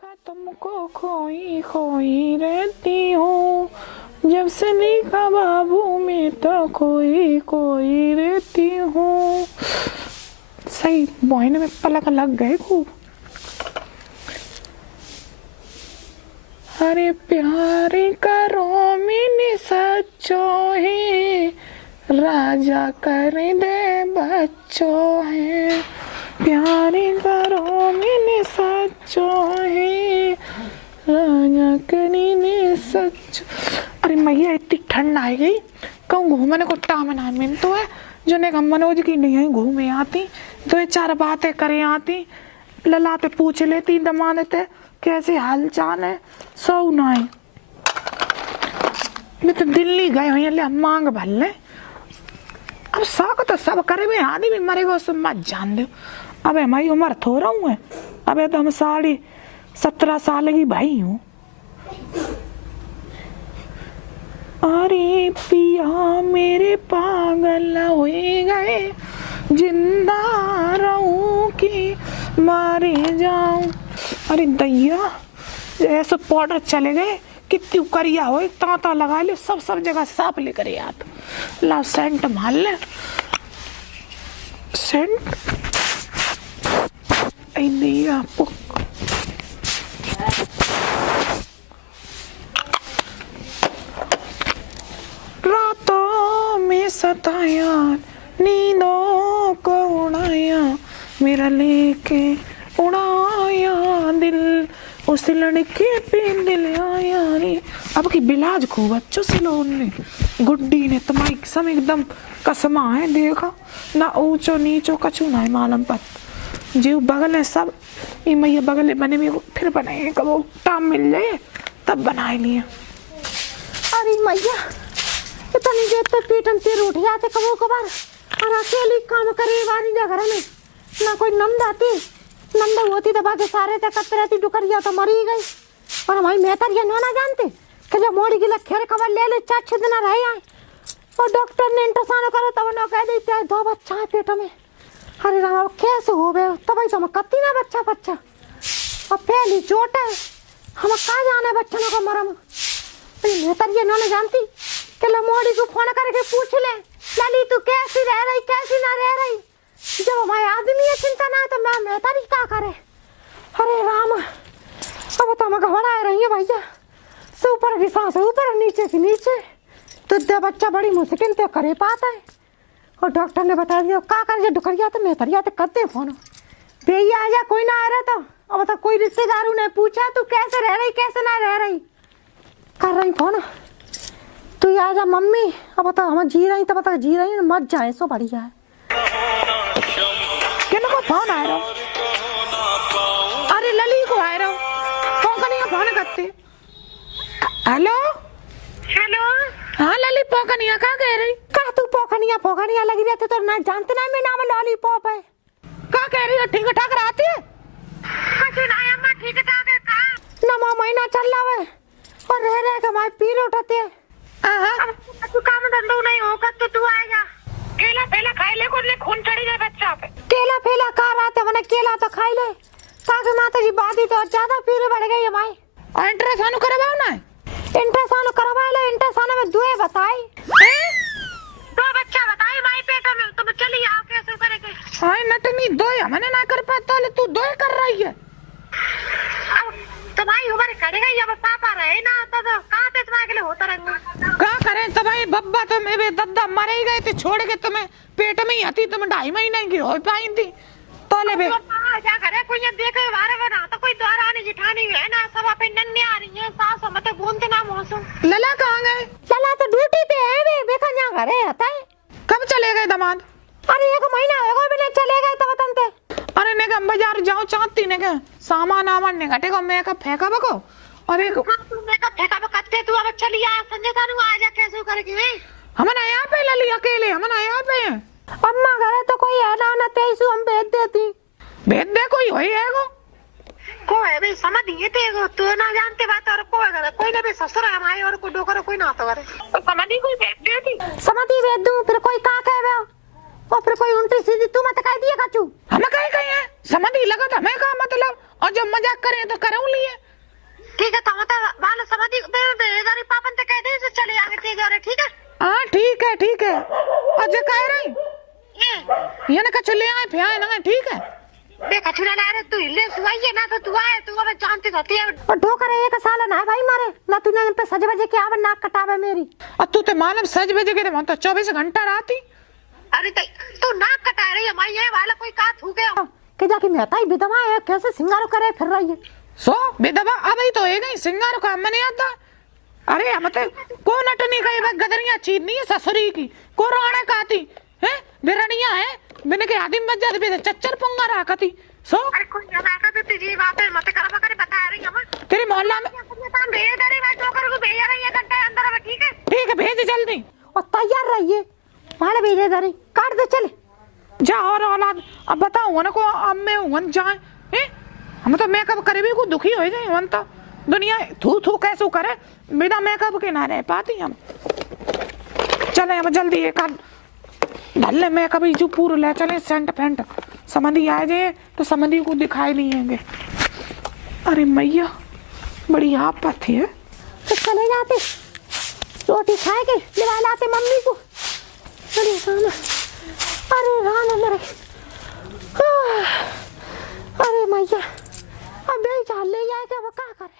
देखा तुमको खोई खोई रहती हूँ, जब से देखा बाबू में तो कोई कोई रहती हूँ। सही बहन में पलक लग गए खूब। अरे प्यार करो मैंने सच्चो है, राजा कर दे बच्चों है। प्यार करो मैंने सच्चो है, राजा करी ने सच। अरे मैया इतनी ठंड आ गई, कहूँ घूमने को टामना मिल तो है जो ने मनोज की नहीं घूमे आती, दो चार बातें करे आती, लला पे पूछ लेती दमानते कैसे हाल चाल है, सौ ना है। मैं तो दिल्ली गए हुई ले मांग भर ले, अब शौक तो सब करे में आदमी भी मरेगा सब मत जान दो। अब हमारी उम्र थोड़ा हूँ है, अब तो हम 17.5 साल की भाई हूँ। अरे पिया मेरे पागल हो गए, जिंदा रहूं कि मारे जाऊं। अरे दैया ऐसे पाउडर चले गए, कितनी करिया हो तांता लगा ले, सब जगह साफ लेकर याद ला सेंट मार ले सेंट। नहीं आपको रातों में सताया, नींदों को उड़ाया, मेरा लेके उड़ाया दिल, उस लड़के पे दिल आया रे। अब की बिलाज खूब अच्छो से ने गुड्डी ने तुम्हारी सब एकदम कसमा है, देखा ना ऊंचो नीचो कछु ना है मालूम पत जीव बगल है सब। ये मैया बगल बने में फिर बनाए, कब टाइम मिल जाए तब बनाए लिए। अरे मैया इतनी देर तक पीटन तेरे उठ जाते कबो कबार, और अकेली काम करे वाली ना घर में, ना कोई नंद आती, नंद होती तो बाकी सारे तक कत्ते रहती डुकरिया तो मरी गई। और हमारी मेहतर ये ना जानते कि जब मोड़ी की लखेर खबर ले ले 4-6 दिन रह आए, और डॉक्टर ने इंतजार करो तब ना कह देते 2 बच्चा है पेट में। अरे राम कैसे हो गए तब तो हम कत्ती ना बच्चा और पहली चोट है, हम कहाँ जाने बच्चों को मरम। मेहतर ये ना जानती कि मोड़ी को फोन करके पूछ ले लाली तू कैसी रह रही कैसी ना रह रही, जब हमारे आदमी है चिंता ना तो मैं मेहतारी क्या करे। अरे राम अब तो हम घबरा रही है भैया, से ऊपर की सांस ऊपर नीचे की नीचे, तो दे बच्चा बड़ी मुश्किल से करे पाता है। और डॉक्टर ने बता दिया क्या कर डुकरिया तो मेहतरिया तो करते फोन भैया आ जा, कोई ना आ रहा तो अब तो कोई रिश्तेदारों ने पूछा तू कैसे रह रही कैसे ना रह रही, कर रही फोन तू आ जा मम्मी, अब बता हम जी रही तो बता जी रही मत जाए सो बढ़िया है। को फोन आ रहा, अरे लली को आ रहा फोन करने का फोन करते। हेलो हेलो हाँ लली पोखनिया क्या कह रही? का तू पोखनिया लगी रहती तो ना जानते ना मेरा नाम लॉलीपॉप है। क्या कह रही है? ठीक ठाक रहती है? ठीक ठाक है का ना महीना चल रहा है और रह के हमारे पीर उठाते हैं। तू काम धंधो नहीं होगा तो तू आ जा, केला पहला खाई ले को ले खून चढ़ी जाए बच्चा पे। केला पहला खा रहा था मैंने, केला तो खाई ले ताकि माता जी बादी तो ज्यादा पीर बढ़ गई है भाई। और इंट्रासाउंड करवाओ ना, इंट्रासाउंड करवा ले, इंट्रासाउंड में दुए बताई 2 बच्चा बताई माई पेट में, तुम चली आओ कैसे करेंगे। हां नटनी दो हमने ना कर पाता ले तू दो कर रही है। तुम्हारी उम्र करेगा जब पापा रहे ना तो कहां पे तुम्हारे के लिए होता रहेगा। क्या करें तुम्हारे बब्बा तो मेरे दद्दा मरे ही गए थे छोड़ के, तुम्हें पेट में ही आती तुम 2.5 महीने की हो पाई थी तो ले बे जा करे कोई ये देखे बारे में ना तो कोई द्वारा आने जिठानी है ना, सब पे नन्ने आ रही है सास मत घूमते ना मौसम। लला कहां गए? लला तो ड्यूटी पे है बे, देखा ना घरे आता है। कब चले गए दामाद? अरे 1 महीना हो गया बिना चले गए तो बताते। अरे ने हम बाजार जाओ चाहती ने के सामान आवन ने घटे को मैं का फेंका बको और एक तू मैं का फेंका बकते तू अब चली आ संजय तानु आ जा कैसे करके हम ना यहां पे लली अकेले हम ना यहां पे हैं। अम्मा घरे तो कोई है ना तेसु हम भेज देती, भेज दे कोई होई है को है बे समझ ये ते तू ना जानते बात और को है कोई ना बे ससुर है हमारे और को डोकर कोई ना तो करे तो समझ कोई भेज देती, समझ भेज दूं फिर कोई का कहे और फिर कोई उल्टी सीधी तू मत कह दिया काचू हम कहे है समझी लगा था मैं का मतलब, और जब मजाक करें तो करूँ लिए। ठीक है तो मतलब वाला समझी बेदारी पापन ते कह दे से चले आगे ते जा रहे। ठीक है हाँ ठीक है और जो कह रही ये ना कचुले आए फिर आए ना। ठीक है देखा चुरा ला रहे तू ले सुवाइए ना तो तू आए तू अब जानती रहती है और ठोकर एक साल ना भाई मारे ना तूने पे सज बजे के आवन नाक कटावे मेरी। और तू तो मालूम सज बजे के तो 24 घंटा राती। अरे तू नाक कटा रही है माई ये वाला कोई का थू गया के जाके मेहता ही विधवा है कैसे सिंगार करे फिर रही है। सो विधवा अब ही तो है गई सिंगार का मन नहीं आता। अरे मतलब कौन अटनी का ये गदरिया चीज नहीं है ससुरी की को राणे काती है बिरनिया है बिन के आदिम बज जाते बे चच्चर पुंगा राकती। सो अरे कोई ना का तो तेरी बात है मत करवा करे बता रही हम तेरे मोहल्ला में बेदारी मैं तो कर को भेज रही है घंटे अंदर में। ठीक है भेज जल्दी और तैयार रहिए मारे बेदारी काट दे चले जा। और औलाद अब बताओ वन को अब मैं वन जाए हम तो मेकअप करे भी को दुखी हो जाए वन तो दुनिया थू थू कैसे करे बिना मेकअप के ना रह पाती हम। चले अब जल्दी एक ढल्ले मेकअप जो पूरा ले चले सेंट फेंट समझी आ जाए तो समझी को दिखाई नहीं देंगे। अरे मैया बड़ी आफत है। तो चले जाते रोटी खाए के लिवा लाते मम्मी को। अरे राम मेरे अरे मैया अब बे चाल ले जाए क्या वो क्या करे।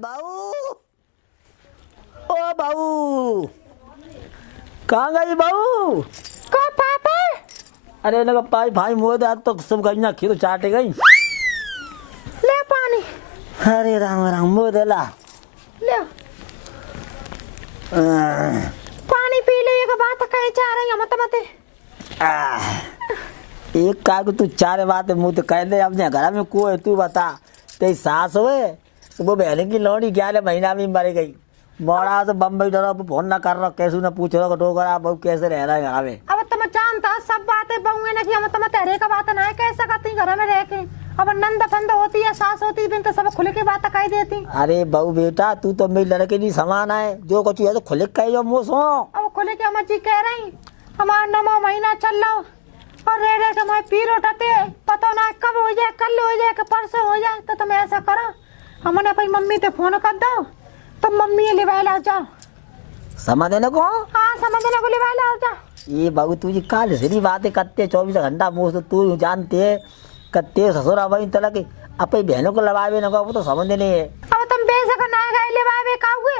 बाऊ ओ बाऊ कहाँ गई बाऊ को पापा। अरे लगा पाई भाई मुँह दे तो सब गई खीर चाटे गई ले पानी। अरे राम राम मुँह दे ला ले पानी पी ले एक बात कहे जा रही है मत मत एक का तू चार बात मुँह तो कह दे अपने घर में को है तू बता तेरी सास हुए वो बहन की लौड़ी 11 महीना में मर गई मोड़ा तो बम्बई डरो फोन ना कर रहा कैसे ना पूछ रहा टोकरा बहू कैसे रह रहा है घर में। अब तुम जानता सब बातें बहू ने की हम तुम तेरे का बात ना है कैसे करती घर में रह के। अब नंद फंद होती है सास होती बिन तो सब खुले की बात कह देती। अरे बहू बेटा तू तो मेरी लड़के नहीं समान है जो कुछ है तो खुले कह जो मुँह सो। अब खुले के अम्मा जी कह रही हमारा 9वां महीना चल रहा और रह के मैं पीर उठाते पता ना कब हो जाए कल हो जाए परसों हो जाए तो तुम ऐसा करो हमने अपनी मम्मी से फोन कर दो तो मम्मी लिवा ला जाओ समझ देने को। हाँ समझ देने को लिवा ला जाओ। ये बाबू तुझी काल से बातें करते 24 घंटा मुँह से तू जानते कत्ते ससुरा वही तरह के अपनी बहनों को लवावे न वो तो समझ नहीं है। अब तुम बेशक ना गए लिवावे काहुए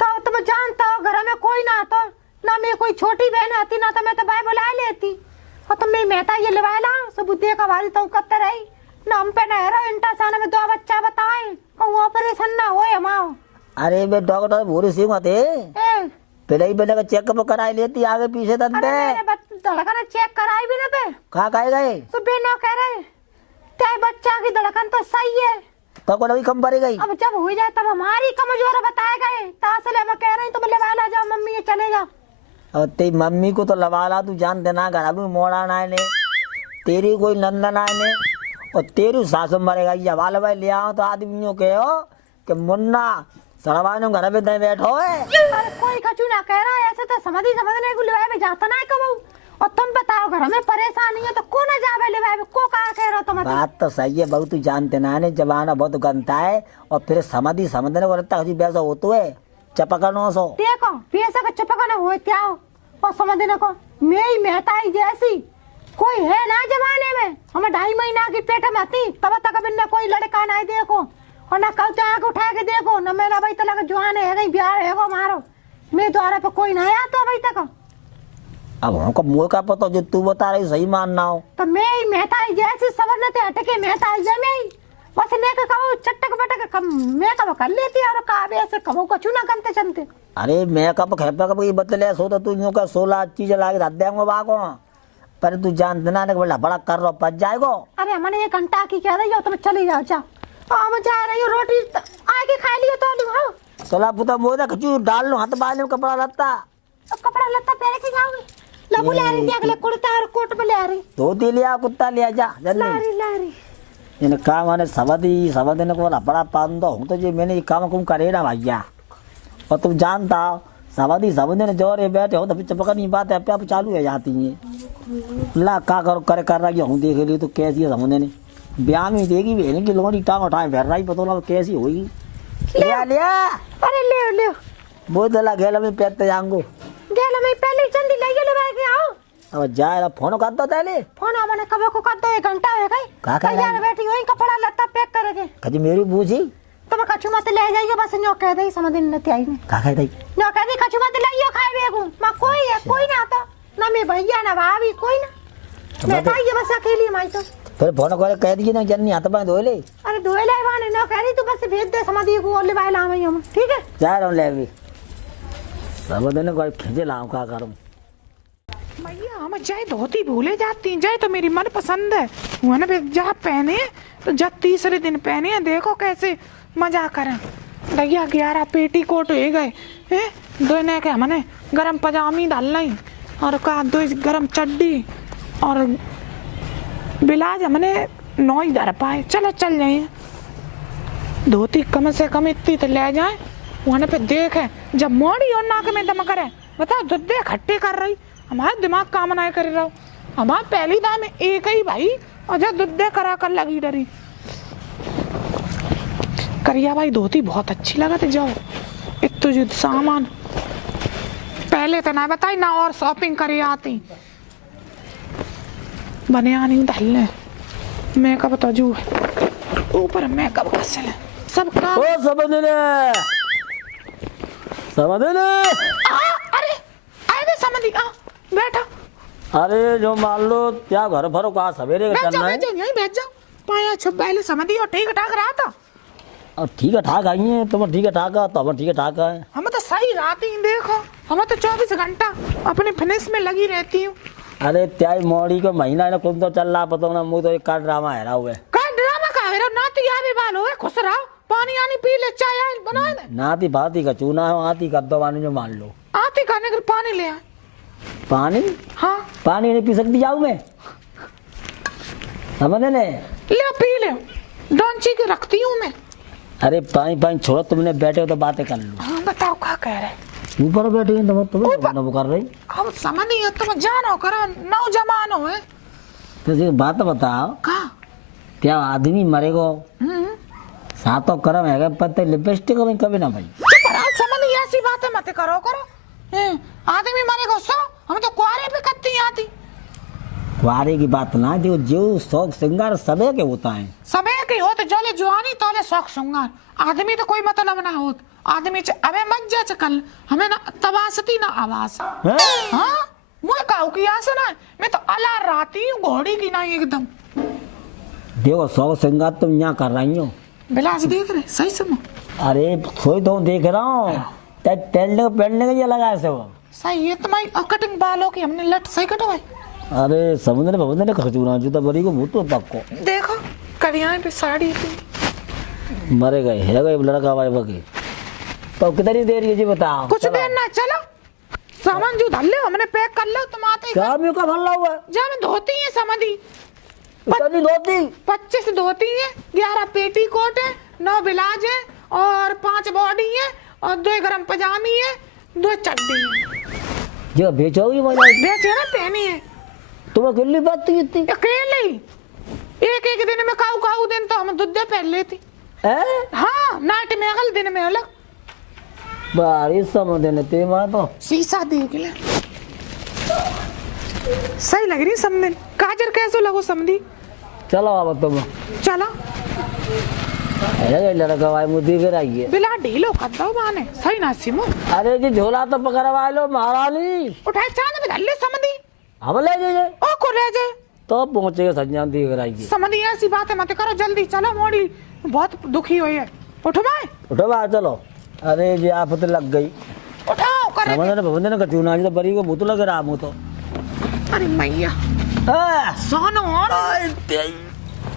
तो तुम जानता हो घर में कोई ना तो ना मेरी कोई छोटी बहन आती ना तो मैं तो भाई बुला लेती और तुम मेरी मेहता ये लिवा ला सब बुद्धि का बारी तो करते रही ना हम पे नहरा इंटरसाने में 2 बच्चा बताए कहूँ ऑपरेशन ना हो हमाओ। अरे बे डॉक्टर भूरी सिंह थे पहले ही पहले का चेकअप कराई लेती आगे पीछे दंदे धड़कन चेक कराई भी ना पे कहाँ कहे गए सुबह ना कह रहे तेरे बच्चा की धड़कन तो सही है तो को कम पड़ी गई। अब जब हो जाए तब हमारी कमजोर बताए गए तासले हम कह रहे तुम लेवा ला जाओ मम्मी ये चले जाओ। और तेरी मम्मी को तो लवा ला तू जानते ना घर में मोड़ा ना ने तेरी कोई नंदन आए ने और तेरी सासु मरेगा ये वाले भाई ले आओ तो आदमियों के हो कि मुन्ना सड़वाने घर में दे बैठो है। अरे कोई कचू ना कह रहा है ऐसे तो समझने को लिवाए में जाता ना है कबू और तुम बताओ घर में परेशानी है तो को ना जावे लिवाए में को कहा कह रहा तुम। बात तो सही है बहु तू जानते ना ने जमाना बहुत गंदा है और फिर समझने को लगता है वैसा हो तो है चपकनो सो देखो पैसा का चपकना हो क्या हो और समझने को मेरी मेहता जैसी कोई है ना जमाने में। हमें 2.5 महीना की पेट में थी तब तक अभी न कोई लड़का ना देखो और न कल आँख उठा के देखो न मेरा भाई तक जवान है नहीं ब्याह है मारो मेरे द्वारा पे कोई ना आया तो अभी तक। अब हमको मुँह का पता जो तू बता रही सही मानना हो तो मेरी मेहता जैसी सबर ते हटके मेहता जमे बस ने का कहो चटक बटक कम मैं कब कर लेती और काबे ऐसे कहो कछु ना करते चलते। अरे मैं कब खेपा कब ये बतले सो तो तू यूं का 16 चीज ला के रख देंगे बाको पर तू जानते ना बड़ा बड़ा कर रो पच जाएगो। अरे हमने 1 घंटा की कह रही हो तुम चली जाओ जा हम जा रही हो रोटी आके खा लियो तो लो चला पुता मोदा खचू डाल लो हाथ बाल में कपड़ा लत्ता कपड़ा लत्ता पहन के जाओगे लबू ले रही अगले कुर्ता और कोट में ले रही धोती लिया कुत्ता लिया जा जल्दी लारी इन काम आने सवदी ने को लपड़ा पान दो तो जी मैंने ये काम कुम करे ना भैया और तुम जानता सवादी समझे ने जोरे बैठे हो तो फिर चपका नहीं बात है पे आप चालू है जाती है ला का कर रहा हूँ देख रही तो कैसी है समझने ने ब्याह में देगी भी कि लोगों की टांग उठाए फिर रही पता ना कैसी होगी लिया लिया अरे ले ले वो दला गेला में पैते जाऊंगो गेला में पहले चंदी ले गेलो भाई के आओ अब जाए फोन कर दो पहले फोन हमने कब को कर दो 1 घंटा हो गई का कर यार बैठी हुई कपड़ा लत्ता पैक करेगे कभी मेरी बूझी तो मैं कछु मत ले जाइए बस न्यो कह दे समझ नहीं आई का कह दई न्यो कह दे कछु मत लाइयो खाए बेगू मां कोई है कोई ना आता ना मैं भैया ना भाभी कोई ना मैं तो ये बस अकेली माई तो फिर फोन करे कह दिए ना जन्नी हाथ में धोले अरे धोए ले वाने न्यो कह रही तू बस भेज दे समझी को ले भाई लावे हम ठीक है जा रहा हूं ले भी सब दिन कोई खींचे लाऊं का करूं मैया हम जाए धोती भूले जाती जाए तो मेरी मन पसंद है वो ना जहाँ पहने तो जब तीसरे दिन पहने देखो कैसे मजा करें भैया 11 पेटी कोट हो गए हैं 2 ने के हमने गरम पजामी डालना ही और का 2 गरम चड्डी और बिलाज हमने 9 ही दर पाए चलो चल जाइए धोती कम से कम इतनी तो ले जाए वहां पे देखे जब मोड़ी और नाक में दम करे बताओ दुद्धे खट्टे कर रही हमारा दिमाग काम ना कर रहा हमारा पहली दाम एक ही भाई और जब दुद्धे करा कर लगी डरी करिया भाई धोती बहुत अच्छी लगा थे जाओ इतना सामान पहले तो ना बताई ना और शॉपिंग करे आती बने आनी ढलने मेकअप तो जू ऊपर मेकअप कसल सब काम ओ समझ ले अरे आए दे समझी बैठा अरे जो मान लो क्या घर भरो का सवेरे का करना है यहीं बैठ जाओ पाया छुपाइले समझी और ठीक ठाक रहा था और ठीक है ठाक आई है तुम ठीक है ठाक है तो हम ठीक है ठाक है हम तो सही रात ही देखो हम तो 24 घंटा अपने फिनिश में लगी रहती हूँ अरे त्याई मोड़ी को महीना ना कौन तो चल रहा पता ना मुझे तो एक का ड्रामा है रहा हुआ का ड्रामा का है ना तो यार भी बाल होए खुश रहो पानी आनी पी ले चाय आए बना दे नाती भाती का चूना है आती का दो जो मान लो आती खाने के पानी ले आए पानी हाँ पानी नहीं पी सकती जाऊँ मैं समझ ले ले पी ले डोंची के रखती हूँ मैं अरे पानी पानी छोड़ो तुमने बैठे हो तो बातें कर लो हाँ बताओ क्या कह रहे ऊपर बैठे हैं तुम कर रही अब समझ नहीं है तुम जानो करो नौजवान हो तो एक बात बताओ का क्या आदमी मरेगो सातों कर्म है पत्ते लिपस्टिक में कभी ना भाई समझ नहीं ऐसी बातें मत करो आदमी मरेगा सो हम तो कुआरे पे कत्ती आती कुआरे की बात ना जो जो शौक श्रृंगार सबे के होता है सबे के होते जोले जुआनी तोले शौक श्रृंगार आदमी तो कोई मतलब ना होत आदमी अबे मत जा चकल हमें ना तबासती ना आवाज हाँ मुझे काऊ की आस ना मैं तो अला राती हूँ घोड़ी की ना एकदम देखो शौक श्रृंगार तुम यहाँ कर रही हो बिलास देख रहे सही सुनो अरे सोई तो देख रहा हूँ पहनने का ये लगा ऐसे वो सही है तुम्हारी कटिंग बालों की हमने लट सही कटवाई अरे समुद्र भवन ने खचूरा जूता बड़ी को मुँह तो पक्को देखो करिया पे साड़ी थी मरे गए है गए लड़का भाई बके तो कितनी देर ये जी बताओ कुछ देर ना चलो सामान जो डाल ले हमने पैक कर लो तुम आते क्या म्यू का भल्ला हुआ जा मैं धोती है समझी कितनी धोती 25 धोती है 11 पेटी कोट है 9 बिलाज है और 5 बॉडी है और 2 गरम पजामी है 2 चड्डी है जो बेचोगी मजा बेचे ना पहनी है तुम अकेली बात तो इतनी अकेले ही एक दिन में काऊ दिन तो हम दूध पहन लेती हाँ नाइट में अगल दिन में अलग बारिश समझ ने ते मां तो शीशा देख ले सही लग रही समझ काजर कैसे लगो समझी चलो अब तुम चलो अरे लड़का भाई मुझे कर आई है बिला ढीलो कर दो माने सही ना सिमो अरे जी झोला तो पकड़वा लो महारानी उठाए चांद में धल्ले समझी हम ले जाइए ओ को ले जाए तो पहुंचेगा संजान दी कर आई समझी ऐसी बात है मत करो जल्दी चलो मोड़ी बहुत दुखी हुई है उठो भाई उठो बाहर चलो अरे जी आफत लग गई उठाओ करे समझ ने भवन ने कचूना जी तो बड़ी को मुंह तो लग रहा मुंह तो अरे मैया सोनो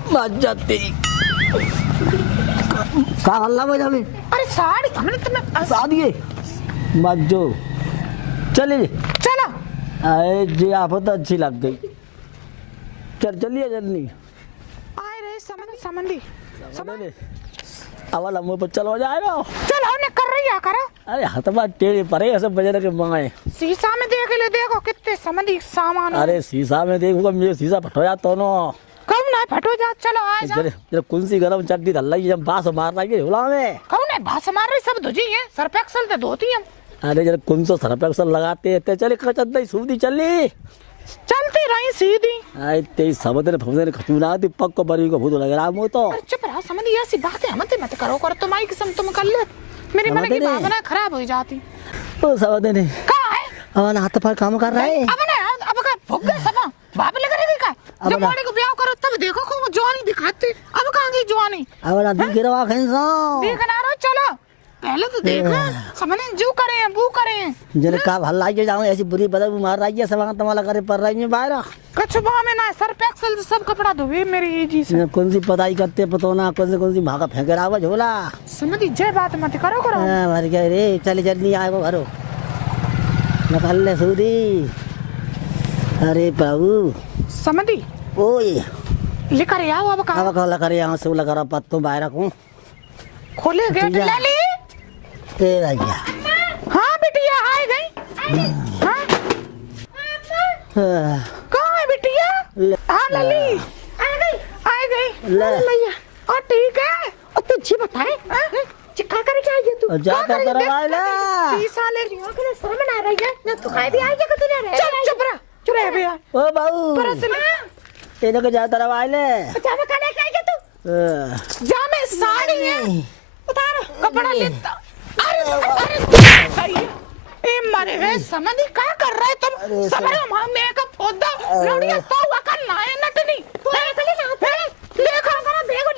मजा तेरी का हल्ला बजा में अरे साड़ी हमने तुम्हें शादी है मजो चलिए चलो अरे जी आफत अच्छी लग गई चलिए जल्दी आए रहे समझी समझ अब मुँह पर चलो जाएगा। चलो ने कर रही है करो। अरे हथवा टेढ़े परे ऐसे बजे के माए। शीशा में देख ले, देखो कितने समझी सामान। अरे शीशा में देखो मेरे शीशा फटो जाता तो न। कौन है फटो जा, चलो आ जा। जरे कौन सी गरम चड्डी धल रही जब बास मार रही है हुला में। कौन है बास मार रही, सब धुजी है, सर्फ एक्सेल से धोती हम। अरे जरा कौन सा सर्फ एक्सेल लगाते ते चले कचद्दा सूदी चली। चलती रही सीधी। आई ते सबदे फमदे खचुना दी पक्को बरी को भूत लग रहा मो तो। अरे चुप रहो, समझी ऐसी बातें मत करो करो, तुम्हारी किस्म तुम कर ले, मेरी मन की भावना खराब हो जाती। ओ सबदे ने कहाँ है? अब हाथ पर काम कर रहा है। अब का भूख गए सब बाप लग रही का। जब मोड़ी को ब्याह करो तब देखो को जवानी दिखाते, अब कहाँ गई जवानी? अब ना दिख रहा खैसा देखना रो, चलो पहले तो देखो समझे जू करे हैं बू करे हैं। जने का भला के जाऊं ऐसी बुरी बदबू मार रही है, सब तमाला करे पर रही है बाहर। कछुआ में ना सर्फ एक्सेल से सब कपड़ा धोवे मेरी ये जी से। कौन सी पताई करते पतो ना, कौन सी भागा फेंक रहा है झोला। समझी जे बात मत करो करो। मर गए रे, चल जल्दी आए घरो निकाल ले सूदी। अरे बाबू समझी ओए लेकर आओ अब कहाँ? अब कल करे यहाँ से लगा रहा पत्तों बाहर रखूं। खोले गेट ले ली। तेरा क्या? हाँ बिटिया आ गई। हाँ कहाँ है बिटिया? हाँ लली आ गई ले और ठीक है। और तुझे बताए चिक्का करके आई है तू? जा कर रहा है ले शीशा ले रही हो कि शर्म ना रही है ना, तू खाई भी आई है कि तूने रह चुप रहा चुप रह भैया। ओ बाबू परस ले तेरे को जा तरह आए ले पजामा खाने के आई है तू? जा में साड़ी है उतार कपड़ा लेता। अरे ए मारे वे समझ क्या कर रहे तुम? समझ हम मेकअप होता लड़िया तो वकल ना है नटनी देखो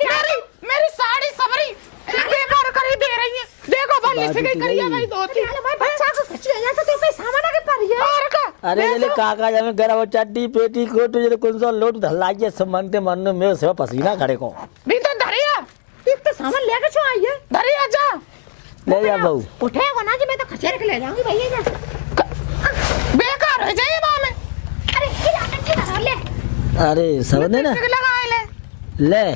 मेरी साड़ी सबरी बेकार करी दे रही है। देखो भले से गई करिया भाई दो तीन बच्चा को खिंच गया तो तुम्हें सामान के पर है और का। अरे जले काका जमे गरा वो चड्डी पेटी कोट जले कौन सा लोट धल्ला के समनते मन में मेरे से पसीना खड़े को भी तो धरिया एक तो सामान लेके छो आई है। धरिया जा ले जा बहू। उठेगा ना जी, मैं तो खचेर के ले जाऊंगी भैया बेकार हो जाए वहां में। अरे किधर ले? अरे समझे ना ले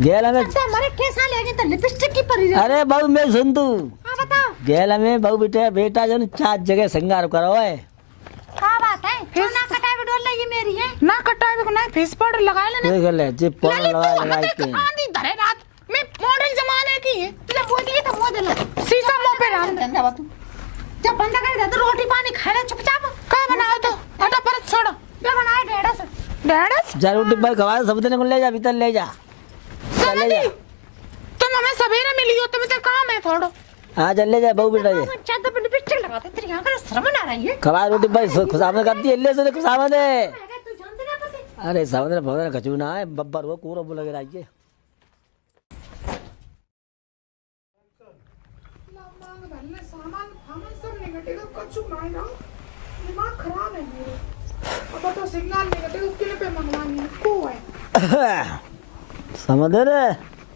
गेला में हमारे कैसा लेके तो लिपस्टिक की परी है। अरे बहू मैं सुन तू हाँ बताओ गेला में बहू बेटा जो 4 जगह श्रृंगार करो है। क्या बात है? जो ना कटाई भी डोल लगी मेरी है ना कटाई भी ना फेस पाउडर लगा लेना। देख ले जी पाउडर लगा के आंधी धरे रात में मॉडल जमाने की है। तुझे बोली तो मोदल शीशा मुंह पे डाल धंधा बात जब बंदा कर दे तो रोटी पानी खा ले चुपचाप। का बनाओ तो आटा परत छोड़ो मैं बनाए डेढ़स जरूर डिब्बा खवा सब देने को ले जा भीतर ले जा ले जा। तुम हमें सवेरे मिली हो, तुम्हें तो काम है थोड़ा। हाँ चल ले जा बहू बेटा ये चादर पे लिपस्टिक लगाते तेरी आंख में शर्म ना रही है। खवा रोटी भाई खुशामद करती है ले से खुशामद है। तू जानते ना पते अरे सामने भवन खचू ना है बब्बर वो कूरो बोल लगे रहिए। दिमाग खराब है मेरे। अब तो सिग्नल नेगेटिव के लिए पे मंगवानी है को है समझ रे।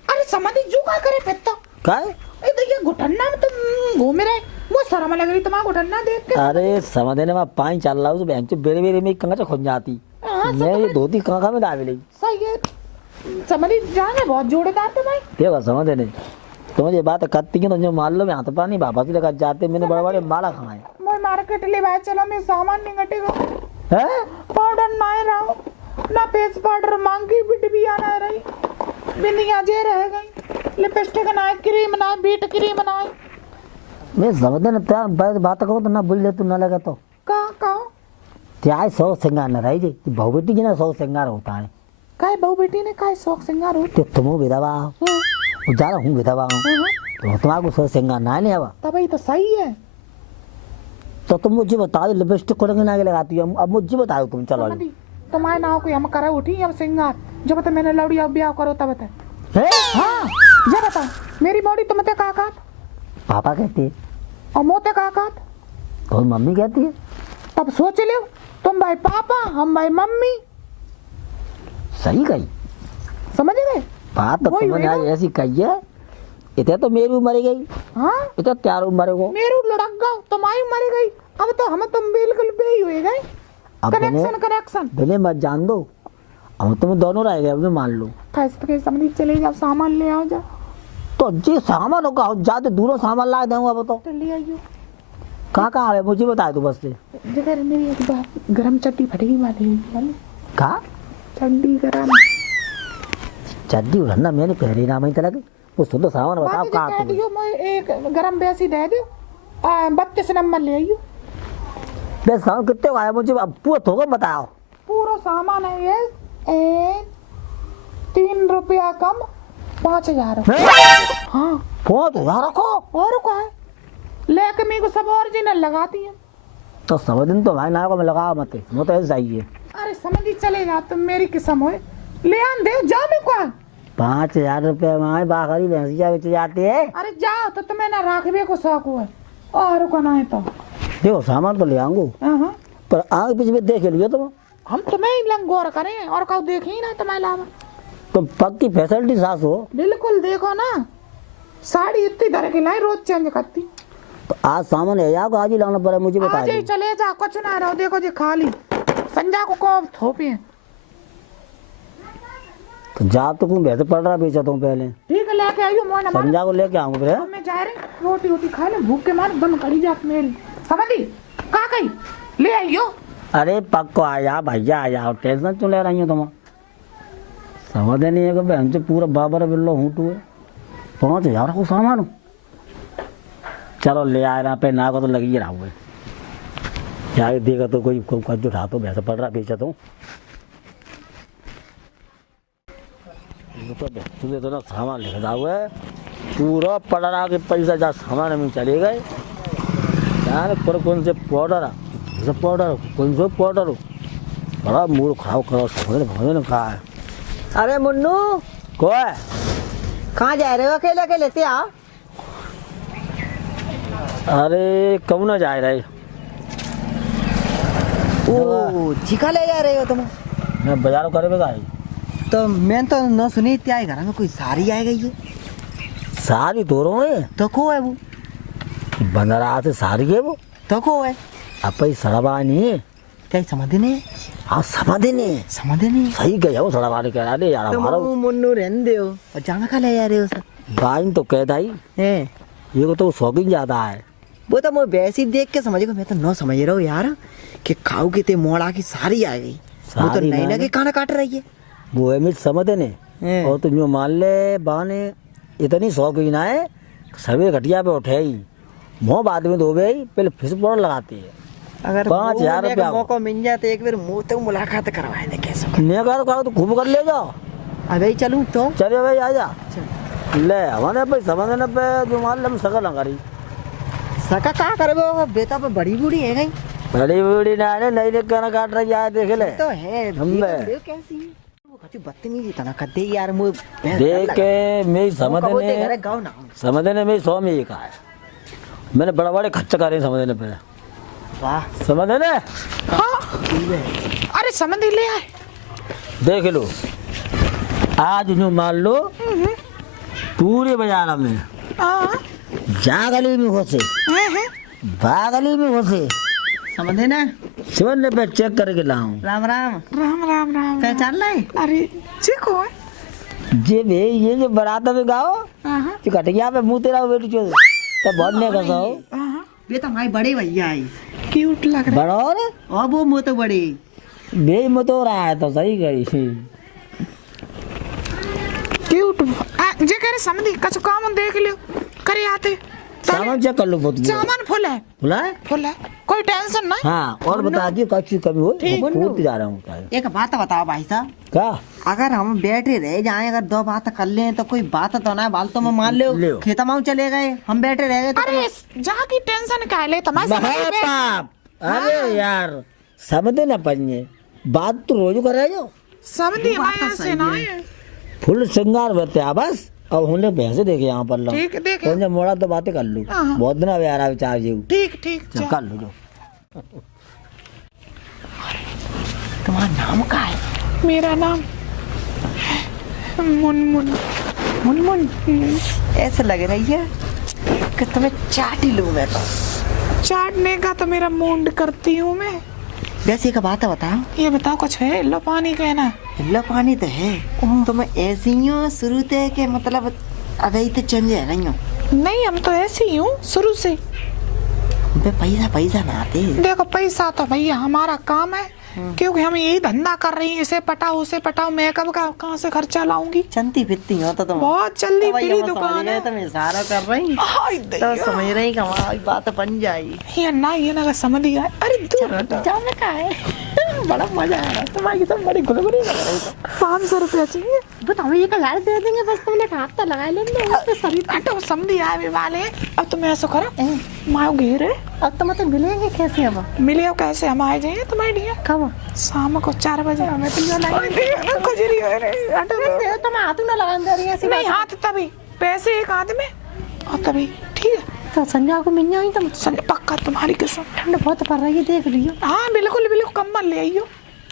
अरे समझी जू का करे फिर काय ए तो ये घुटन्ना में तुम घूम रहे वो शर्म लग रही तुम्हारा घुटन्ना देख के। अरे समझ ने मैं पानी चल रहा हूँ तो बेंच बेरे बेरे में कंगा खुल जाती। मैं ये धोती कंगा में डाल ली। सही है समझी जाने बहुत जोड़ेदार थे भाई। देखो समझ ने तुम ये बात करती है तो जो मान लो मैं हाथ पानी बाबा की लगा जाते मैंने बड़े बड़े माला खाए। मैं मार्केट ले भाई चलो मैं सामान नहीं घटेगा हैं पाउडर ना रहा ना फेस पाउडर मांगी बिट भी आना रही बिंदियां जे रह गई लिपस्टिक ना क्रीम ना बीट क्रीम ना। मैं समझ ने त्या बात करो तो ना बोल ले तू ना लगा तो का क्या 100 श्रृंगार न रही जी बहु बेटी की ना 100 श्रृंगार होता है। काय बहु बेटी ने काय शौक श्रृंगार हो तो तुम विधवा जा रहा हूँ विधवा तो तुम्हारा 100 श्रृंगार ना नहीं आवा तब तो सही है। तो तुम मुझे बताओ लिपस्टिक को रंग आगे लगाती हो अब मुझे बताओ तुम चलो तुम्हारे नाव को हम करे उठी अब श्रृंगार जब तक मैंने लौड़ी अब ब्याह करो तब तक। हाँ ये बताओ मेरी बॉडी तुम ते काकात पापा कहती है और मोते काकात तो मम्मी कहती है। तब सोच लो तुम भाई पापा हम भाई मम्मी सही कही समझ गए बात तो तुमने आज ऐसी कही है। इतने तो मेरी उम्र गई। हाँ इतना त्यार उम्र को मेरू लड़क गो तुम्हारी मर गई अब तो हम तुम बिल्कुल बे हुए गए कनेक्शन भले मत जान दो हम तुम दोनों रह गए अब मान लो फैसले के समझ चले जाओ सामान ले आओ जा तो जी सामान होगा ज्यादा दूरों सामान ला दूंगा वो तो ले आइयो। कहाँ है मुझे बता दो बस से। जगह मेरी एक बात, गरम चट्टी फटेगी वाली कहा चड्डी गरम चड्डी ना मैंने पहली नाम ही तरह वो शुद्ध सामान बताओ कहाँ दियो। मैं एक गरम बेसी दे दो 32 नंबर ले आइयो। बस सामान कितने का है मुझे अब पूरा थोड़ा बताओ। पूरा सामान है ये 3 रुपया कम 5000। हाँ 5000 रखो और क्या है, लेके मेरे को सब ओरिजिनल लगाती है। तो सब दिन तो भाई नाम को मैं लगा मत वो तो ऐसा ही है। अरे समझी चले जा तुम, मेरी किस्म हो ले आन दे जा मेरे को। 5000 रुपये में बाखरी भैंसिया बेच जाती है। अरे जाओ तो तुम्हें ना राखबे को शौक हुआ और को ना है तो देखो सामान तो ले आऊंगा हाँ। पर आगे पीछे भी देख लियो तुम। हम तुम्हें ही लंग गौर करें और कहो देखे ही ना तुम्हारे अलावा। तो पक्की फैसिलिटी सास हो। बिल्कुल देखो ना, साड़ी इतनी तरह की लाई रोज चेंज करती। तो आज सामान है जाओ आज ही लाना पड़े मुझे बता आज ही चले जा, कुछ ना रहो। देखो जी खाली संजा को कौन थोपे। तो जा तो तुम वैसे पड़ रहा बेचा तुम पहले। ठीक है लेके आइयो मोना मार। संजा को लेके आऊंगा फिर। मैं जा रही रोटी रोटी खा ले, भूख के मार दम कड़ी जात मेरी समझी। का कही ले आइयो। अरे पक्को आ जा भैया आ जाओ, टेंशन क्यों ले रही हो तुम। समझ नहीं है कि बहन से पूरा बाबर बिल्लो हूटू है। 5000 को सामान चलो ले आए रहा पे ना को तो लगी ही रहा हुआ क्या देगा तो कोई कर्ज उठा तो वैसा पड़ रहा बेचा तो तुझे तो ना सामान लिखा हुआ है पूरा पड़ रहा कि पैसा जा सामान में चले गए यार। पर कौन से पाउडर पाउडर कौन सा पाउडर हो बड़ा मूड खराब करो समझ ने कहा है। अरे मुन्नू को कहाँ जा रहे हो अकेले अकेले ते आ। अरे कब ना जा रहे ओ चिका ले जा रहे हो तुम। मैं बाजार करे में आई तो मैं तो न सुनी क्या घर में कोई सारी आ गई है। सारी दोनों है तो को है वो बंदरा से सारी है वो तो को है अपनी सड़वा नहीं है क्या समझ नहीं। हाँ समझ नहीं सही गया वो सड़वा कह रहा है यार हमारा मुन्नू रहने दो और जाना खा ले जा रहे हो सर। बाइन तो कहता ही है ये को तो शौकीन ज्यादा है। वो तो मैं वैसे ही देख के समझेगा, मैं तो न समझ रहा हूँ यार कि खाऊ के ते मोड़ा की सारी आ गई। वो तो नहीं लगे खाना काट रही है वो है मिर्च समझ ने और तुम मान ले बहाने इतनी शौकीन है सभी घटिया पे उठे ही मुँह बाद में धोबे ही पहले फिर पाउडर लगाती है। अगर 5000 रुपया मौका मिल जाए तो एक बार मुंह तक मुलाकात करवाए दे कैसे। मैं कहा तो खूब कर ले जाओ। अबे चलूं तो चलिए भाई आ जा ले हमारे भाई समझने पे जो मान ले सकल ना करी सका का करबो बेटा पे बड़ी बूढ़ी है गई। बड़ी बूढ़ी ना है नहीं ले कहना काट रही है देख ले तो है हमने कैसी है वो कछु बदतमीजी तना कर दे यार। मुझे देख के मेरी समझने गाँव ना समझने में 100 में एक है मैंने बड़ा बड़े खर्च करे समझने पे वाह समझने हाँ अरे समझ ले आए देख लो आज जो मान लो पूरे बाजार में जा गली में घुसे बा गली में घुसे समझे ना। समझने पे चेक करके लाऊं। राम राम राम राम राम पहचान ले। अरे चिको है जे भे ये जो बरात में गाओ जो कटिया पे मुंह तेरा बेटी चो तो बढ़ने का गाओ ये तो हमारे बड़े भैया है क्यूट लग रहा बड़ा और और वो मुँह तो बड़े बे में तो रहा है तो सही गई क्यूट जे करे समझी कछु काम देख लियो करे आते सामान चेक कर लो बहुत सामान फुल है बोला है फुल है कोई टेंशन नहीं। हाँ और बता दियो कच्ची कमी हो कूद जा रहा हूँ एक बात बताओ भाई साहब क्या अगर हम बैठे रह जाए अगर 2 बात कर ले तो कोई बात तो ना बाल तो में मान ले लो खेता माऊ चले गए हम बैठे रह गए तो अरे जा की टेंशन का ले तुम्हारे बाप अरे यार समझे ना पन्ने बात तो रोज कर रहे हो समझी हमारे से ना है फुल श्रृंगार बते आ बस अब हमने भैंसे देखे यहाँ पर लो ठीक देख कौन जा मोड़ा तो बातें कर लूँ बहुत दिन अब यार विचार जी ठीक ठीक कर लो जो तुम्हारा नाम क्या है। मेरा नाम मुनमुन मुनमुन ऐसे लग रही है कि तुम्हें चाट ही लूं मैं तो। चाटने का तो मेरा मूड करती हूँ मैं। वैसे एक बात बताओ ये बताओ कुछ है लो पानी कहना हिल्ला पानी तो है तो मैं ऐसी ही हूँ शुरू से के मतलब अबे इतने चंज है नहीं हो नहीं, हम तो ऐसे ही हूँ शुरू से। बे पैसा पैसा ना आते। देखो पैसा तो भैया हमारा काम है, क्योंकि हम यही धंधा कर रही हैं, इसे पटाओ उसे पटाओ, मेकअप का कहाँ से खर्चा लाऊंगी। चलती फिरती हो तो तुम बहुत चलती फिरी दुकान है। तुम इशारा कर रही हाय तो दैया। समझ रही कि हमारी बात बन जाएगी। ये ना का समझ लिया। अरे दूर हटो। जाने का है बड़ा मजा आ रहा है तुम्हारी सब बड़ी गुलगुली लग रही है। 500 रुपया चाहिए। बस हम 1000 दे देंगे, बस तुमने हाथ तो लगा लेंगे उससे शरीर। हटो समझी आए वाले। अब तुम ऐसा करो, माओ घेरे अब तो मतलब मिलेंगे कैसे? अब मिले कैसे? हम आए जाइए तुम्हारी डिया कब? शाम को 4 बजे। हमें तो ये लगे खुजरी हो रही। हटो दे तुम हाथ ना लगा दे रही है ऐसी नहीं, हाथ तभी पैसे एक हाथ में और तभी ठीक है। तो संध्या को मिल जाएगी तुम। संजय पक्का तुम्हारी कसम। ठंड बहुत पड़ रही है, देख लियो। हाँ बिल्कुल बिल्कुल, कम्बल ले आइयो।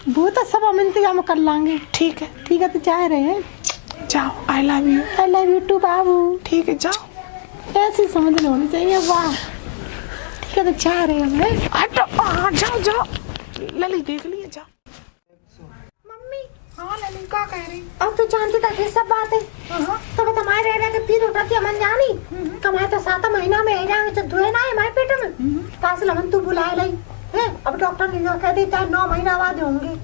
वो तो सब हम इंतजाम कर लाएंगे। ठीक है ठीक है तो चाह रहे हैं। जाओ। I love you. I love you too बाबू। ठीक है जाओ। ऐसी समझ होनी चाहिए। वाह ठीक है तो चाह रहे हैं। हटो। हाँ जाओ जाओ। लली देख लिए जाओ। मम्मी हाँ लली क्या कह रही? अब तो जानती था ये सब बात है। तो बस हमारे रह के फिर उठा के मन जानी कमाए तो 7 महीना में है जाएंगे तो धुए ना है हमारे पेट में। काश लमन तू बुलाए लाई है। अब डॉक्टर ने कह दी चाहे 9 महीना बाद होंगे,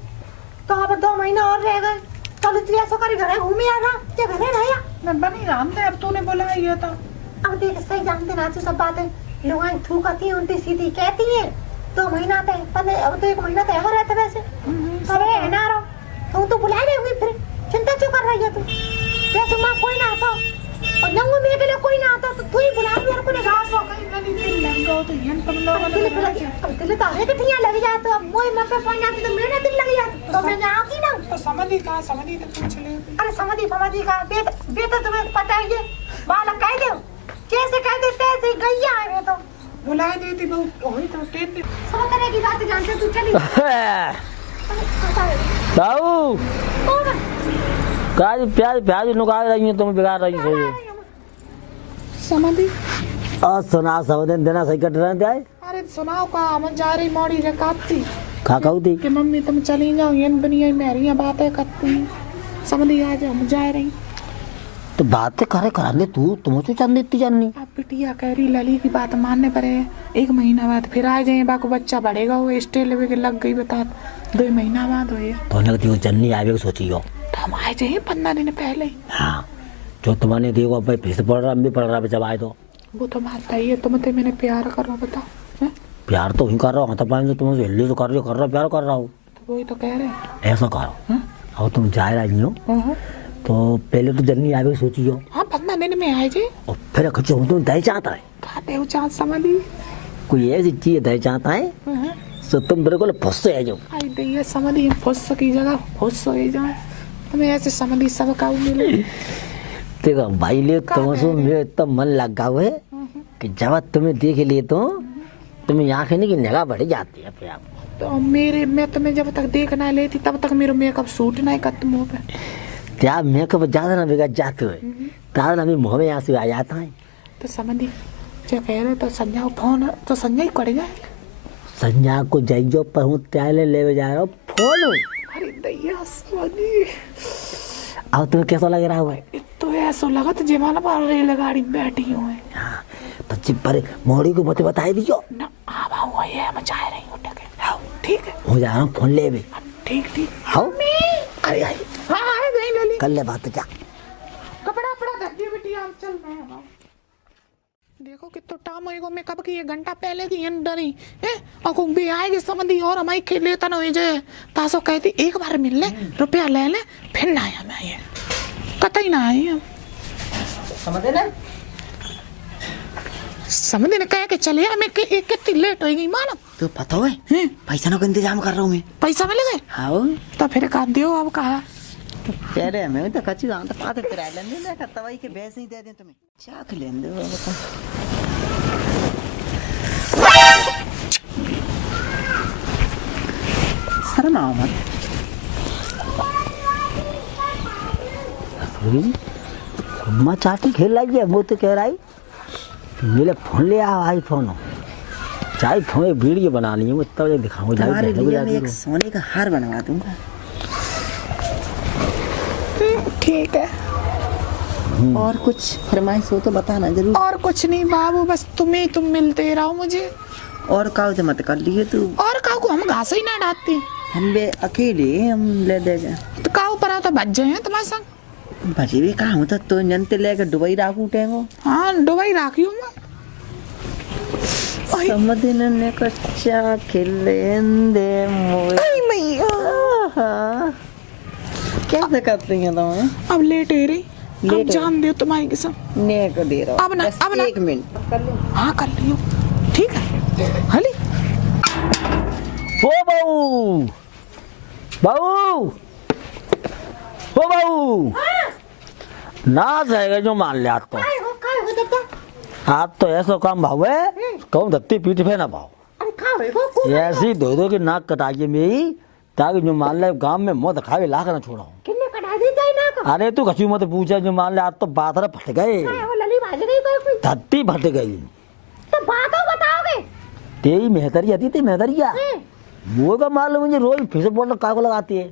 तो अब 2 महीना और रह गए। चलो तू ऐसा कर घरे घूमी आ रहा क्या घरे रहा मैं बनी राम थे, अब तूने बुलाया था। अब देख सही जानते ना सब बातें लोग थूकती है उल्टी सीधी कहती है। 2 महीना तक पहले, अब तो 1 महीना तक रहता वैसे सब है ना रहो तो बुला रही होगी। फिर चिंता क्यों कर रही है तू? जैसे माँ कोई ना आता और जंगू में के लिए कोई ना आता तो तू ही बुला मेरे को ना। दिल तो आगे कठिया लग जाए तो अब मोई मैं पे पहुंच जाती तो मेरा दिल लग जाता तो मैं जाऊंगी ना। तो समझी कहा, समझी तो पूछ ले। अरे समझी का बेटा तुम्हें पता ही है। बालक कह दो जैसे कह दे तैसे गैया है तो बुला देती बहू। वही तो टेट सब तरह की बात जानते तू चली। बाबू काज प्याज प्याज नुका रही है, तुम बिगाड़ रही हो। समझी। और सुना सब दिन देना सही कट रहे थे। अरे सुनाओ का मन जा रही मोड़ी जे काटती खा खाऊ थी कि मम्मी तुम चली जाओ, ये दुनिया में रही बातें करती। समझी आज हम जा रही। तो बातें करे कराने तुम तो चंद इतनी जाननी। अब बिटिया कह रही लली की बात मानने पर है 1 महीना बाद फिर आ जाए। बाको बच्चा बढ़ेगा, वो स्टेज लेवे के लग गई बता 2 महीना बाद हो। तो लगती चन्नी आवे सोची हो तो हम आए जाए 15 दिन पहले। हाँ जो तुम्हारे देखो भाई फिर से पड़ रहा भी पड़ रहा जब आए तो वो तो बात सही है। तुम तो मैंने प्यार करो बताओ है? प्यार तो वही कर रहा हूँ तो पानी तुम हिल्ली तो कर रहा प्यार कर रहा हूँ तो वही तो कह रहे हैं। ऐसा करो। और तुम जा रही हो तो पहले तो जन्नी आवे सोची हो। हाँ 15 दिन में आए जे। और फिर कुछ हूँ तुम दही चाहता है खाते हो चाँद समझी। कोई ऐसी चीज दही चाहता है तो तुम बिल्कुल फुस से आ जाओ। आई दैया समझी फुस की जगह फुस हो जाए। हमें ऐसे समझी सब का मिले। देखो भाई ले तुम मेरे इतना मन लगा हुआ है कि जब तुम्हें देख लिए तो तुम्हें आँखें नहीं की निगाह बढ़ जाती है अपने आप। तो मैं तुम्हें जब तक देख ना लेती तब तक मेरा मेकअप सूट नहीं करता मुँह पे। क्या मेकअप ज्यादा ना बिगड़ जाते हुए तार ना मुँह में आंसू आ जाता है। तो समझी जो कह रहे तो संजय फोन तो संजय कर गया। संजय को जाइयो पर हूँ त्याले ले जा रहा हूँ फोन। अरे दैया समझी। अब तुम्हें कैसा लग रहा है? तो ऐसा लगा तो जमाना पर रेलगाड़ी में बैठी हूँ। हाँ तो चिप पर मोड़ी को मत बताई दियो ना। आवा हुआ है मैं जा रही हूँ। ठीक है हो जा रहा हूँ फोन ले भी। ठीक ठीक। हाँ अरे आई हाँ हाँ गई लली। कर ले बात क्या कपड़ा पड़ा धर दिया बिटिया चल रहे हैं। देखो कितना टाइम होएगा। मैं कब की 1 घंटा पहले की डरी है और को भी आएगी समझी और हमारी खेल लेता ना हो जाए। तासो कहती एक बार मिल ले रुपया ले ले फिर ना आया मैं ये कतई ना आई हम समझे ना कह के चले मैं कितनी लेट हो गई मालूम। तो पता है पैसा का इंतजाम कर रहा हूँ मैं। पैसा मिल गए? हाँ तो फिर कहा दो अब कहा कह रहे मैं तो कच्ची दाम तो पाते फिर लेंदे ना करता भाई के भैंस ही दे दें तुम्हें चाक लेंदे वो बता। शर्म आओ मत। अम्मा चाटी खेल रही है मुँह तो कह रहा है मेरे फोन ले आओ आईफोन चाहे फोन वीडियो बना ली है तब दिखाऊंगा। तुम्हारे लिए मैं एक सोने का हार बनवा दूंगा। ठीक है और कुछ फरमाइश हो तो बताना जरूर। और कुछ नहीं बाबू, बस तुम मिलते रहो मुझे। और काऊ से मत कर लिए तू। और काऊ को हम घास ही ना डालते, हम बे अकेले हम ले देगा। तो काऊ पर तो बच जाए तुम्हारे संग। बचे भी कहाँ होता तो जनते लेकर दुबई राखू टेंगो। हाँ दुबई राखी हूँ मैं। समदिन ने कच्चा खिलेंदे मोए। कैसे करती हैं तुम? अब लेट है रही, अब लेट है। जान दो तुम्हारी कसम। ने को दे रहा अब ना, बस अब ना। 1 मिनट कर लो। हाँ कर लियो, ठीक है। हली ओ बहू, बहू, ओ बहू, ना जाएगा जो मान ले आज तो। आज तो ऐसा काम भाव है, कहूँ धत्ती पीठ पे ना भाव। ऐसी धो धो की नाक कटाइए मेरी, ताकि जो मान ले गांव में मुँह दिखावे लाख ना छोड़ा हूँ। अरे तू कछु मत पूछे, जो मान ले आज तो बादर फट गए, धत्ती फट गई। तेरी मेहतरी आती थी मेहतरिया, वो का मालूम मुझे रोज फिर से बोलना काको लगाती है।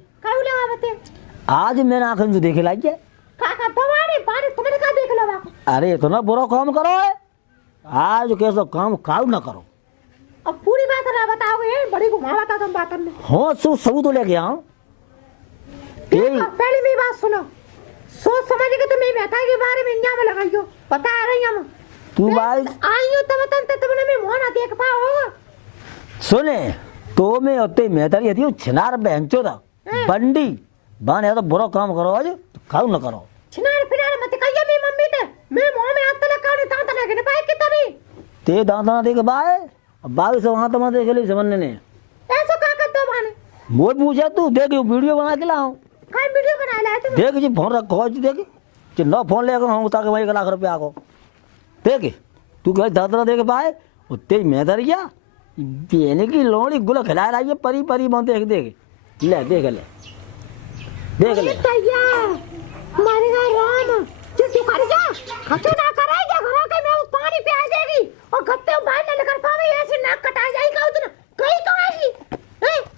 आज मैंने आंखों से देखे लाई है। अरे इतना बुरा काम करो है, आज कैसा काम काऊ ना करो। अब पूरी बात ना बताओगे, बड़ी घुमा बता तुम बात में। हाँ सबूत तो लेके आओ। पहले मेरी बात सुनो, सोच समझ के तुम मेहता के बारे में इंजाम लगाइयो, बता रही हम। तू भाई आइयो तब तुमने में मोह ना देख पाओ। सुने तो मैं होते मेहतरी आती हूँ छिनार बहनचो था बंडी बन है तो बुरा काम करो आज, खाऊ ना करो। छिनार फिनार मत कहिए मेरी मम्मी ते, मैं मोह में हाथ तक काने दांत लगे ने पाए कितनी। ते दांत ना देखे बाय, अब बाई से वहां तो मत देख ली समझने ने। ऐसा का कर दो माने। वो पूछा तू देख वीडियो बना के लाओ। काय वीडियो बना लाए तुम? देख जी फोन रखो जी, देख कि न फोन लेकर हम ताकि वही 1 लाख रुपया को देख तू कह दादरा देख पाए उतने मेहतरिया पीने की लोड़ी गुला खिला रही है परी परी बनते देख ले देख ले देख ले। तैया मारेगा राम जो तू कर जा खचो ना कराएगा घरों के में वो पानी पिया देगी और गत्ते बाहर ना लेकर पावे ऐसे नाक कटा जाएगा उधर कहीं तो ऐसी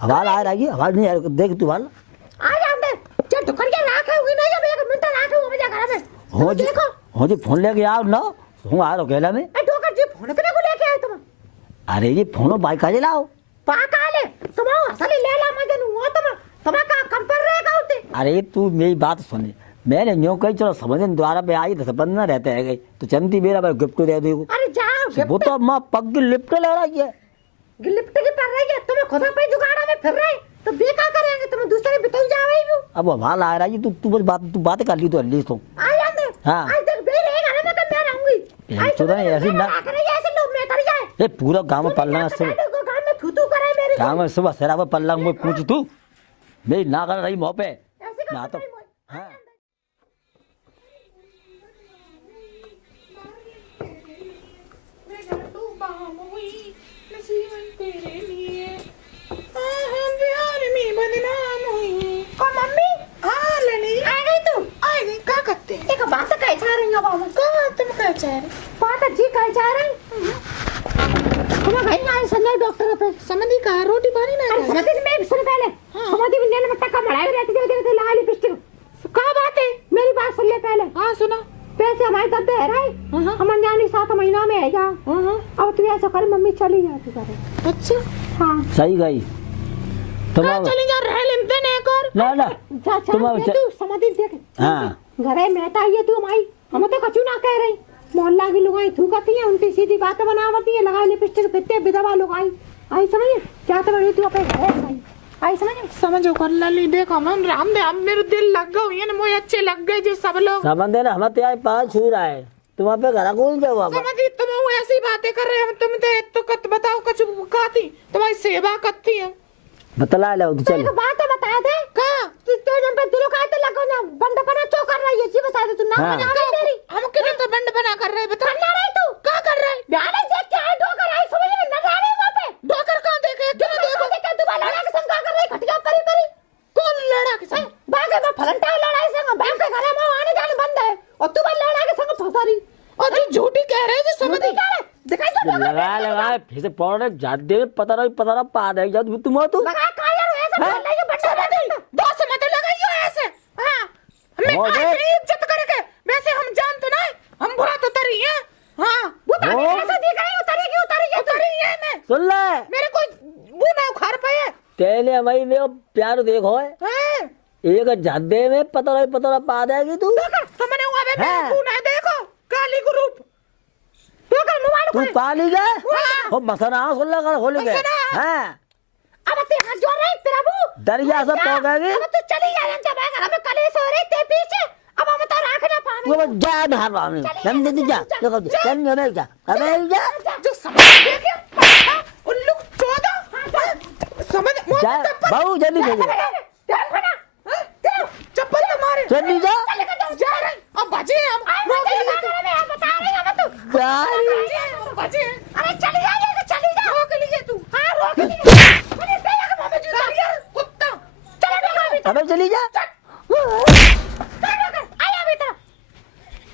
आवाज आ रही है, आवाज नहीं आ रही, देख तू वाल आ जा अंदर चल तो कर के राखे हुई नहीं जब 1 मिनट राखे हुए जा घर में हो जी देखो हो जी फोन लेके आओ ना हूँ आ रहा खेला में। ए ठोकर जी फोन करे को लेके आए तुम? अरे ये फोनो बाइक का लाओ पाका ले तुम असली ले ला मजे नु वो तुम का कम पर रहेगा उते। अरे तू मेरी बात सुन, मैंने न्यू कही चलो समझने द्वारा पे आई 10-15 रहते हैं गई तो चंदी मेरा भाई गिफ्ट दे दे। अरे जाओ वो तो माँ पग की लिफ्ट ले रही है, लिफ्ट की पर रही है तुम्हें खुदा पे जुगाड़ा में फिर रहे तो बेकार करेंगे तुम दूसरे बिताऊ जावे ही। अब हमारा आ रही है तू बस बात कर ली तो एटलीस्ट तो आ जाते हाँ। आज तक बे रहेगा ना मैं तो मैं रहूंगी। आज तो नहीं ऐसी ना ऐसे लोग मैं कर जाए ये पूरा गांव में पल्ला सब गांव में थूथू करे मेरे गांव में सुबह सराबा पल्ला में पूछ तू मेरी ना कर रही मुँह पे ऐसे ना का तो हाँ। मम्मी हाँ लेनी आ गई तू? आ गई, क्या करते हैं? एक बात कह चाह रही हो बाबू? कहाँ तुम क्या चाह रहे? बात जी कह चाह रही तुम कहीं आए संजय डॉक्टर पे समझी कहा रोटी पानी ना अरे समझी मैं सुन पहले समझी भी नेल में टक्का मड़ाई रहती है लगा लिपस्टिक क्या बात है मेरी बात सुन ले पहले। हाँ सुना। पैसे हमारे तब है रहे हम जानी 7 महीना में है जा अब तू ऐसा कर मम्मी चली जा तू करे। अच्छा हाँ सही गई तुम कहाँ चली जा रहे लेते ने कर ना ना जा तुम जा तू समझी देख हाँ घरे में था ये तू हमारी हम तो कछु ना कह रही मोहल्ला की लुगाई थूकती है उनकी सीधी बातें बनावती है लगा लिपस्टिक फिरते विधवा लुगाई आई समझिए क्या तो बड़ी तू अपने घर आई समझ समझो कर लली देखो हम राम दे हम मेरे दिल लग गए ये ना मुझे अच्छे लग गए जो सब लोग समझ ना हमारे त्याग पाँव छू रहा है तुम वहाँ पे घर कौन जाओ बाबा समझी तुम वो ऐसी बातें कर रहे हैं तुम तो कत बताओ कुछ खाती तुम्हारी सेवा करती है बतला लो तो चल बात बता दे कहां तू जब पे दिलो का लगो ना बंद बना चो कर रही है जी बता दे तू ना हाँ। बना तेरी हम कितने तो बंद बना कर रहे बता करना रही तू क्या कर रहे हैं डाले देख के आई ठोकर आई समझ में न रही वहां पे डॉक्टर कहाँ देखे क्यों देखो देख तू लड़ा के संग कर रही खटिया परी परी कौन लड़ा के संग बागे में फलंटा लड़ाई संग बैंक के घरे में आने जाने बंद है और तू लड़ा के संग फंसा रही और जो झूठी कह रहे हैं जो समझ दिखाई तो लगा फिर से पौड़े जाते पता रहा पा दे जब तुम हो तू लगा का यार ऐसे बोल रही है बंदा दो से मत लगाइयो ऐसे हाँ हमें हो गए। आज इज्जत करके वैसे हम जा सुन ले मेरे कोई मुंह ना उखाड़ पाए तेने मई में प्यार देखो है हैं एक झद्दे में पतला पा देगी तू देखो तो मैंने वो अबे हैं? मुंह ना देखो काली ग्रुप देखो मोबाइल तू को पाली गए हाँ। हो मसना सुन ले कर खोल गए मसना। हैं अब ते हाथ जोड़ रहे प्रभु दरिया से पो गएगी अब तू चली जा जब मैं घर में कलेश हो रही ते पीछे अब हम तो रखना तू पावे बस जा बाहर बाहर हम दे जा देखो चल नहीं जा अबे जा जो समझ गए क्या उल्लू चौदह समझ जा बाबू जल्दी भेजो चप्पल तो मारे जल्दी जा जा रहे अब बचे हम रोक लिए तू बता रही है तू जा बचे अरे चली जा रोक लिए तू हां रोक लिए अरे तेरा का मामा जी यार कुत्ता चल बेटा अबे चली जा आया बेटा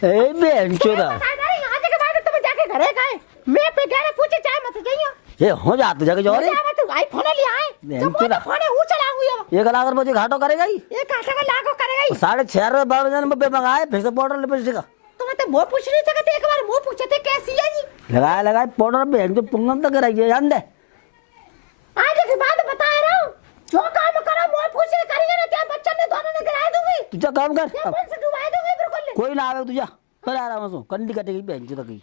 ए बहन चोदा यहाँ के बाद तुम जाके घरे खाए मैं पे गए पूछे चाय मत जाइयो ये हो जा तू जाके जोरे तू आईफोन लिया है जब वो तेरा। फोन है वो चला हुई 1 लाख रुपए घाटो करेगा ही ये काटा का लाखों करेगा ही 6.5 रुपए में मंगाए फिर से पाउडर लिपस्टिक का तुम तो वो पूछ नहीं सकते एक बार वो पूछे थे कैसी है जी लगाए पाउडर बहन जो पुंगन तक कराइए जान दे आज के बाद बता रहा हूँ जो काम करो वो पूछे करेंगे ना क्या बच्चों ने दोनों ने गिराए दूंगी तुझा काम कर क्या कौन से डुबाए दूंगी बिल्कुल कोई ना आवे तुझा पर आ रहा हूँ कंडी कटेगी बहन जो तक